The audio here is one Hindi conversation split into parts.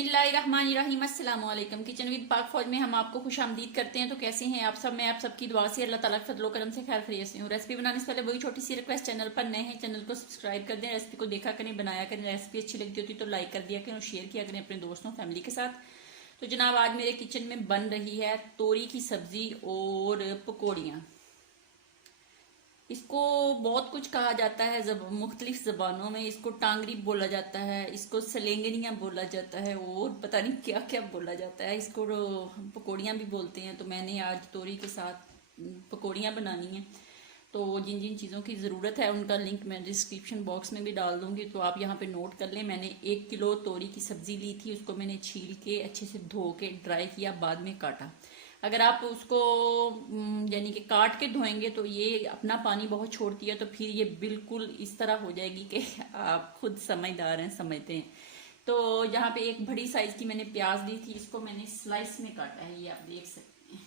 बिस्मिल्लाहिर्रहमानिर्रहीम अस्सलाम वालेकुम। किचन विद पाक फौज में हम आपको खुश आमदीद करते हैं। तो कैसे हैं आप सब? मैं आप सबकी दुआ से अल्लाह ताला के फजलो करम से खैर खैरियत से हूँ। रेसिपी बनाने से पहले वही छोटी सी रिक्वेस्ट, चैनल पर नए हैं चैनल को सब्सक्राइब कर दें, रेसिपी को देखा करें, बनाया करें। रेसिपी अच्छी लगती होती तो लाइक कर दिया करें और शेयर किया करें अपने दोस्तों फैमिली के साथ। तो जनाब आज मेरे किचन में बन रही है तोरी की सब्जी और पकौड़ियाँ। इसको बहुत कुछ कहा जाता है, मुख्तलिफ ज़बानों में। इसको टांगरी बोला जाता है, इसको सलेंगनिया बोला जाता है और पता नहीं क्या क्या बोला जाता है। इसको हम पकौड़ियाँ भी बोलते हैं। तो मैंने आज तोरी के साथ पकौड़ियाँ बनानी हैं। तो जिन जिन चीज़ों की ज़रूरत है उनका लिंक मैं डिस्क्रिप्शन बॉक्स में भी डाल दूँगी, तो आप यहाँ पे नोट कर लें। मैंने 1 किलो तोरी की सब्ज़ी ली थी, उसको मैंने छील के अच्छे से धो के ड्राई किया, बाद में काटा। अगर आप उसको यानी कि काट के धोएंगे तो ये अपना पानी बहुत छोड़ती है, तो फिर ये बिल्कुल इस तरह हो जाएगी कि आप खुद समझदार हैं, समझते हैं। तो यहाँ पे एक बड़ी साइज की मैंने प्याज ली थी, इसको मैंने स्लाइस में काटा है, ये आप देख सकते हैं।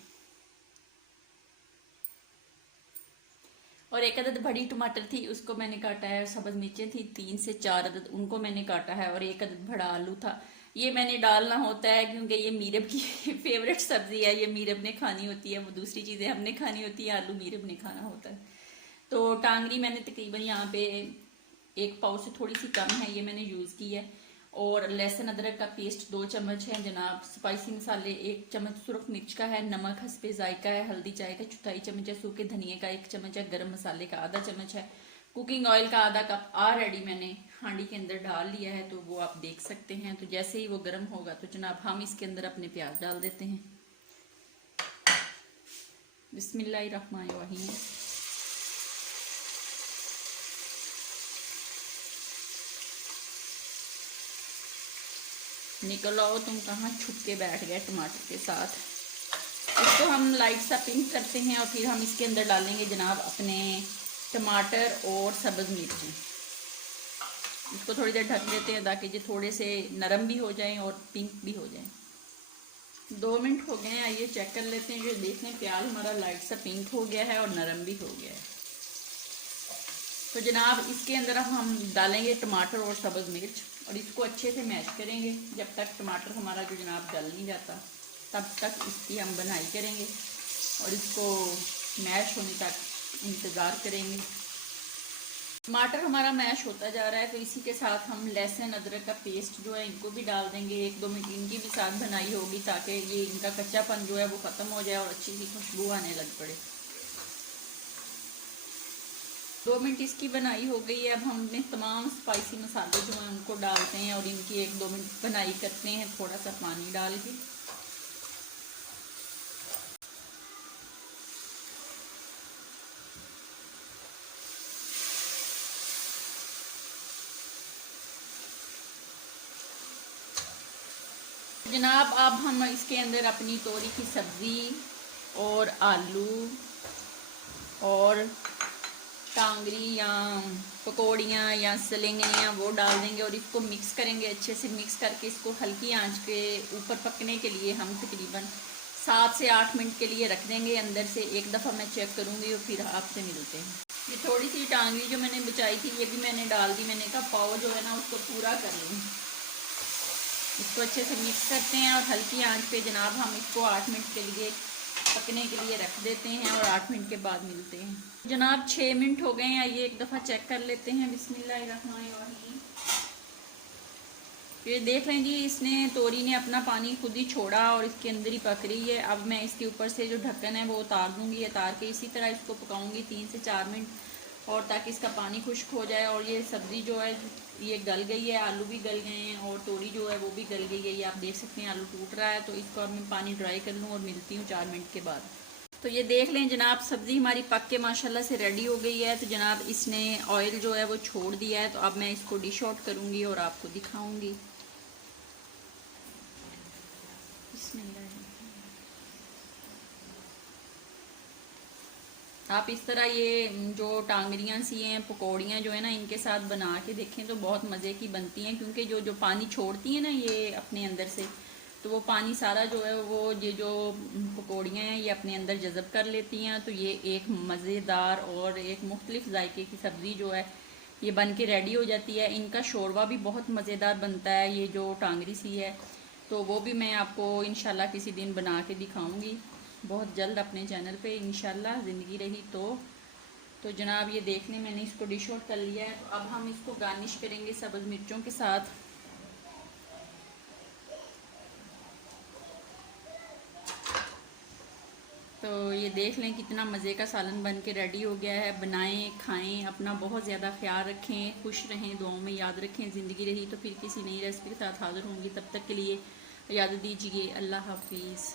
और एक अदद बड़ी टमाटर थी, उसको मैंने काटा है। सब्ज मिर्चें थी 3 से 4 अदद, उनको मैंने काटा है। और एक अदद बड़ा आलू था, ये मैंने डालना होता है क्योंकि ये मीरब की फेवरेट सब्जी है। ये मीरब ने खानी होती है, वो दूसरी चीज़ें हमने खानी होती है, आलू मीरब ने खाना होता है। तो टांगरी मैंने तकरीबन यहाँ पे 1 पाव से थोड़ी सी कम है, ये मैंने यूज़ की है। और लहसुन अदरक का पेस्ट 2 चम्मच है जनाब। स्पाइसी मसाले 1 चम्मच सुरख मिर्च का है, नमक हस्बे जायका है, हल्दी चाय का 1/4 चम्मच है, सूखे धनिए का 1 चम्मच है, गरम मसाले का आधा चम्मच है, कुकिंग ऑयल का आधा कप ऑलरेडी मैंने हांडी के अंदर डाल लिया है, तो वो आप देख सकते हैं। तो जैसे ही वो गर्म होगा तो जनाब हम इसके अंदर अपने प्याज डाल देते हैं। बिस्मिल्लाहिर्रहमानिर्रहीम। निकल आओ तुम, कहाँ छुप के बैठ गए टमाटर के साथ। इसको हम लाइट सा पिंक करते हैं और फिर हम इसके अंदर डालेंगे जनाब अपने टमाटर और सब्ज मिर्ची। इसको थोड़ी देर ढक देते हैं ताकि ये थोड़े से नरम भी हो जाएं और पिंक भी हो जाएं। 2 मिनट हो गए हैं, आइए चेक कर लेते हैं। जो देख लें प्याज हमारा लाइट सा पिंक हो गया है और नरम भी हो गया है। तो जनाब इसके अंदर अब हम डालेंगे टमाटर और सब्ज मिर्च और इसको अच्छे से मैश करेंगे जब तक टमाटर हमारा जो जनाब गल नहीं जाता, तब तक इसकी हम बनाई करेंगे और इसको मैश होने तक इंतज़ार करेंगे। टमाटर हमारा मैश होता जा रहा है, तो इसी के साथ हम लहसुन अदरक का पेस्ट जो है इनको भी डाल देंगे। 1-2 मिनट इनकी भी साथ बनाई होगी ताकि ये इनका कच्चापन जो है वो ख़त्म हो जाए और अच्छी सी खुशबू आने लग पड़े। 2 मिनट इसकी बनाई हो गई है। अब हम अपने तमाम स्पाइसी मसाले जो हैं उनको डालते हैं और इनकी 1-2 मिनट बनाई करते हैं थोड़ा सा पानी डाल के। जनाब अब हम इसके अंदर अपनी तोरी की सब्ज़ी और आलू और टांगरी या पकौड़ियाँ या सलेंगनियाँ वो डाल देंगे और इसको मिक्स करेंगे। अच्छे से मिक्स करके इसको हल्की आंच के ऊपर पकने के लिए हम तकरीबन 7 से 8 मिनट के लिए रख देंगे। अंदर से एक दफ़ा मैं चेक करूँगी और फिर आपसे मिलते हैं। ये थोड़ी सी टांगरी जो मैंने बचाई थी ये भी मैंने डाल दी। मैंने कहा पाव जो है ना उसको पूरा कर लूँ। इसको अच्छे से मिक्स करते हैं और हल्की आंच पे जनाब हम इसको 8 मिनट के लिए पकने के लिए रख देते हैं और 8 मिनट के बाद मिलते हैं। जनाब 6 मिनट हो गए हैं, आइए एक दफ़ा चेक कर लेते हैं। बिस्मिल्लाहिर्रहमानिर्रहीम। ये देख लें जी, इसने तोरी ने अपना पानी खुद ही छोड़ा और इसके अंदर ही पक रही है। अब मैं इसके ऊपर से जो ढक्कन है वो उतार दूँगी। उतार के इसी तरह इसको पकाऊँगी 3 से 4 मिनट और ताकि इसका पानी खुश्क हो जाए। और ये सब्ज़ी जो है ये गल गई है, आलू भी गल गए हैं और तोरी जो है वो भी गल गई है। ये आप देख सकते हैं आलू टूट रहा है। तो इसको अब मैं पानी ड्राई कर लूँ और मिलती हूँ 4 मिनट के बाद। तो ये देख लें जनाब सब्ज़ी हमारी पक के माशाल्लाह से रेडी हो गई है। तो जनाब इसने ऑयल जो है वो छोड़ दिया है। तो अब मैं इसको डिश आउट करूँगी और आपको दिखाऊँगी। आप इस तरह ये जो टांगरियाँ सी हैं पकौड़ियाँ जो है ना इनके साथ बना के देखें तो बहुत मज़े की बनती हैं, क्योंकि जो जो पानी छोड़ती हैं ना ये अपने अंदर से, तो वो पानी सारा जो है वो ये जो पकौड़ियाँ हैं ये अपने अंदर जज़ब कर लेती हैं। तो ये एक मज़ेदार और एक मुख्तलिफ जायके की सब्ज़ी जो है ये बन के रेडी हो जाती है। इनका शोरबा भी बहुत मज़ेदार बनता है। ये जो टांगरी सी है तो वो भी मैं आपको इंशाल्लाह किसी दिन बना के दिखाऊंगी बहुत जल्द अपने चैनल पे, इंशाल्लाह ज़िंदगी रही तो जनाब ये देख लें मैंने इसको डिश आउट कर लिया है। तो अब हम इसको गार्निश करेंगे सब्ज़ मिर्चों के साथ। तो ये देख लें कितना मज़े का सालन बन के रेडी हो गया है। बनाएं, खाएं, अपना बहुत ज़्यादा ख्याल रखें, खुश रहें, दुआओं में याद रखें। ज़िंदगी रही तो फिर किसी नई रेसिपी के साथ हाज़िर होंगी। तब तक के लिए याद दीजिए, अल्लाह हाफिज़।